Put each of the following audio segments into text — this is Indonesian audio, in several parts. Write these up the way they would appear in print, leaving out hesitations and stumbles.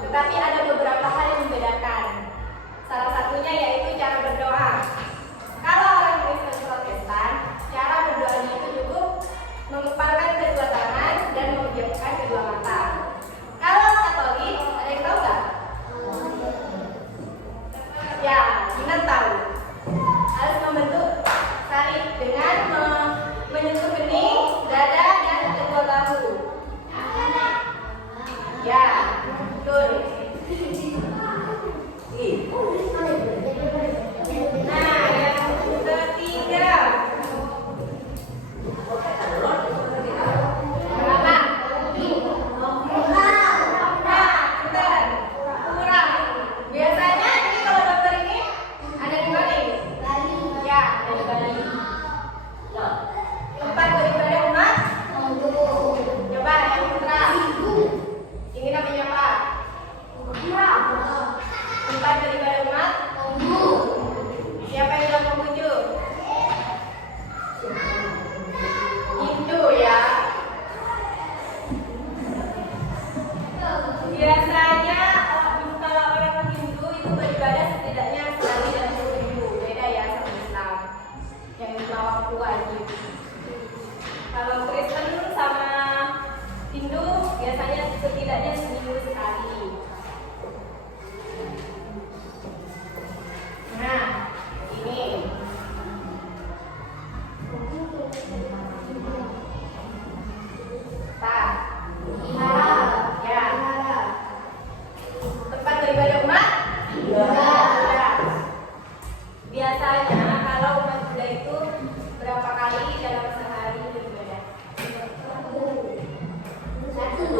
Tetapi ada beberapa hal yang membedakan. Salah satunya yaitu cara berdoa. Kalau orang Kristen Protestan, cara berdoanya itu cukup mengepalkan kedua tangan dan memejamkan kedua mata. Kalau Katolik, ada yang tahu nggak? Ya, Jinan tahu. Harus membentuk salib dengan menyentuh bening, dada, dan kedua bahu. Ya, betul. Nah, yang ketiga. Berapa? Nah, betul. Kurang. Biasanya ini kalau dokter ini ada di mana? Ya, ada di Bali. Tempat beribadah umat? Coba yang putra. Ini namanya apa? Tempat beribadah umat? Siapa yang bilang Konghucu? Hindu ya. Biasanya kalau orang Hindu itu beribadah setidaknya sekali dalam seminggu. Beda ya sama Islam. Yang Islam waktu wajib. Kalau Kristen sama Hindu biasanya setidaknya seminggu sekali. Nah, ini ya. Tempat beribadah umat? Ya. Biasanya kalau umat Buddha itu berapa kali dalam sehari beribadah? Satu.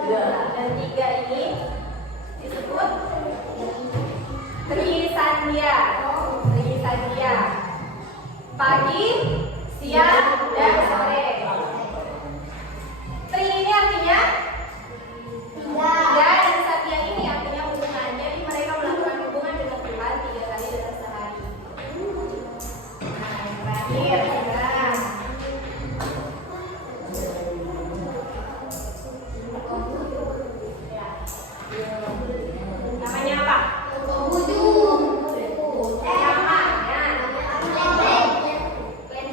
Dan tiga ini disebut Trisandia. Trisandia. Pagi, siang, dan sore. Tri ini artinya tiga, dan Satya ini artinya hubungan. Jadi mereka melakukan hubungan dengan Tuhan 3 kali dalam sehari. Nah, yang terakhir adalah namanya apa? Namanya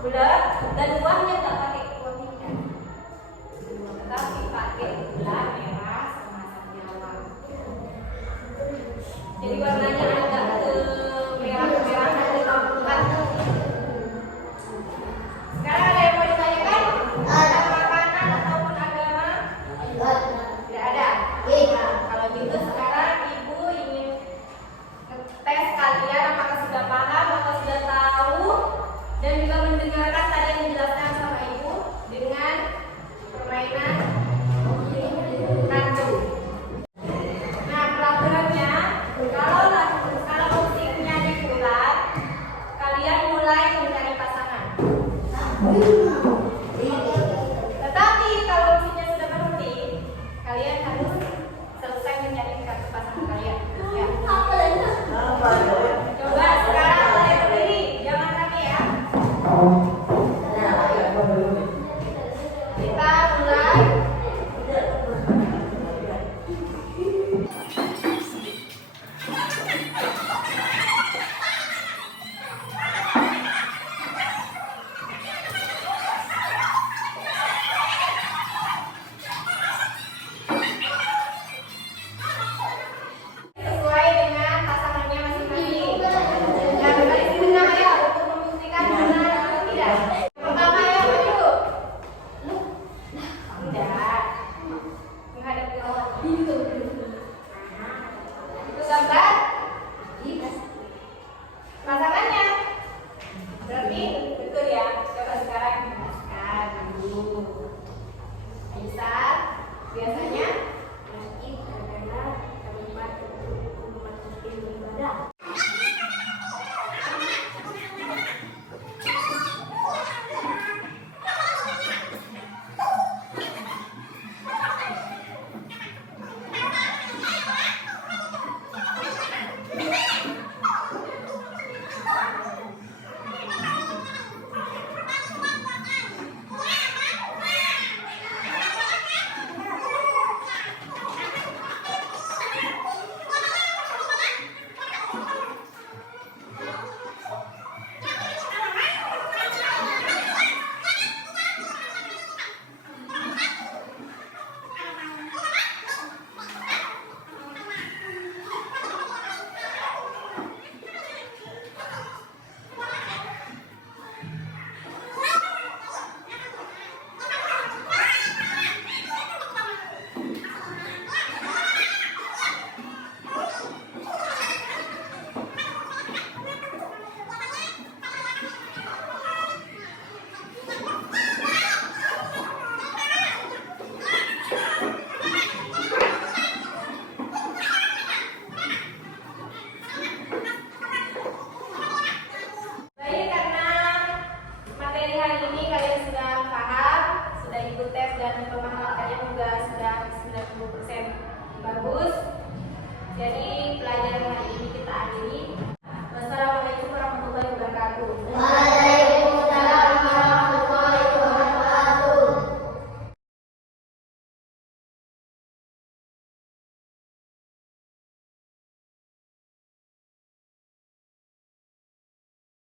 bulat dan buahnya nggak pakai kuah ikan, tetapi pakai gula merah sama sajawa. Jadi warnanya agak merah-merahan kecoklatan. Sekarang ada yang mau ditanyakan tentang makanan ataupun agama? Tidak ada. Nah, kalau gitu sekarang ibu ingin tes kalian apakah sudah paham atau sudah tahu dan juga mendengarkan tadi yang dijelaskan sama ibu dengan permainan rancu. Nah, peraturannya kalau musiknya diputar, kalian mulai mencari pasangan. Tetapi kalau musiknya sudah berhenti, kalian harus selesai mencari kartu pasangan kalian. Ya. Coba sekarang mulai berdiri, jangan kaki ya. Kita mulai. Sesuai dengan pasangannya masing-masing. Nah, kembali ke tengah ya untuk membuktikan benar atau tidak. Pertama ya, maju. Tidak. Menghadap ke bawah. Itu gambar pasangannya. Berarti betul ya. Coba sekarang dimasukkan dulu. Bisa. Biasanya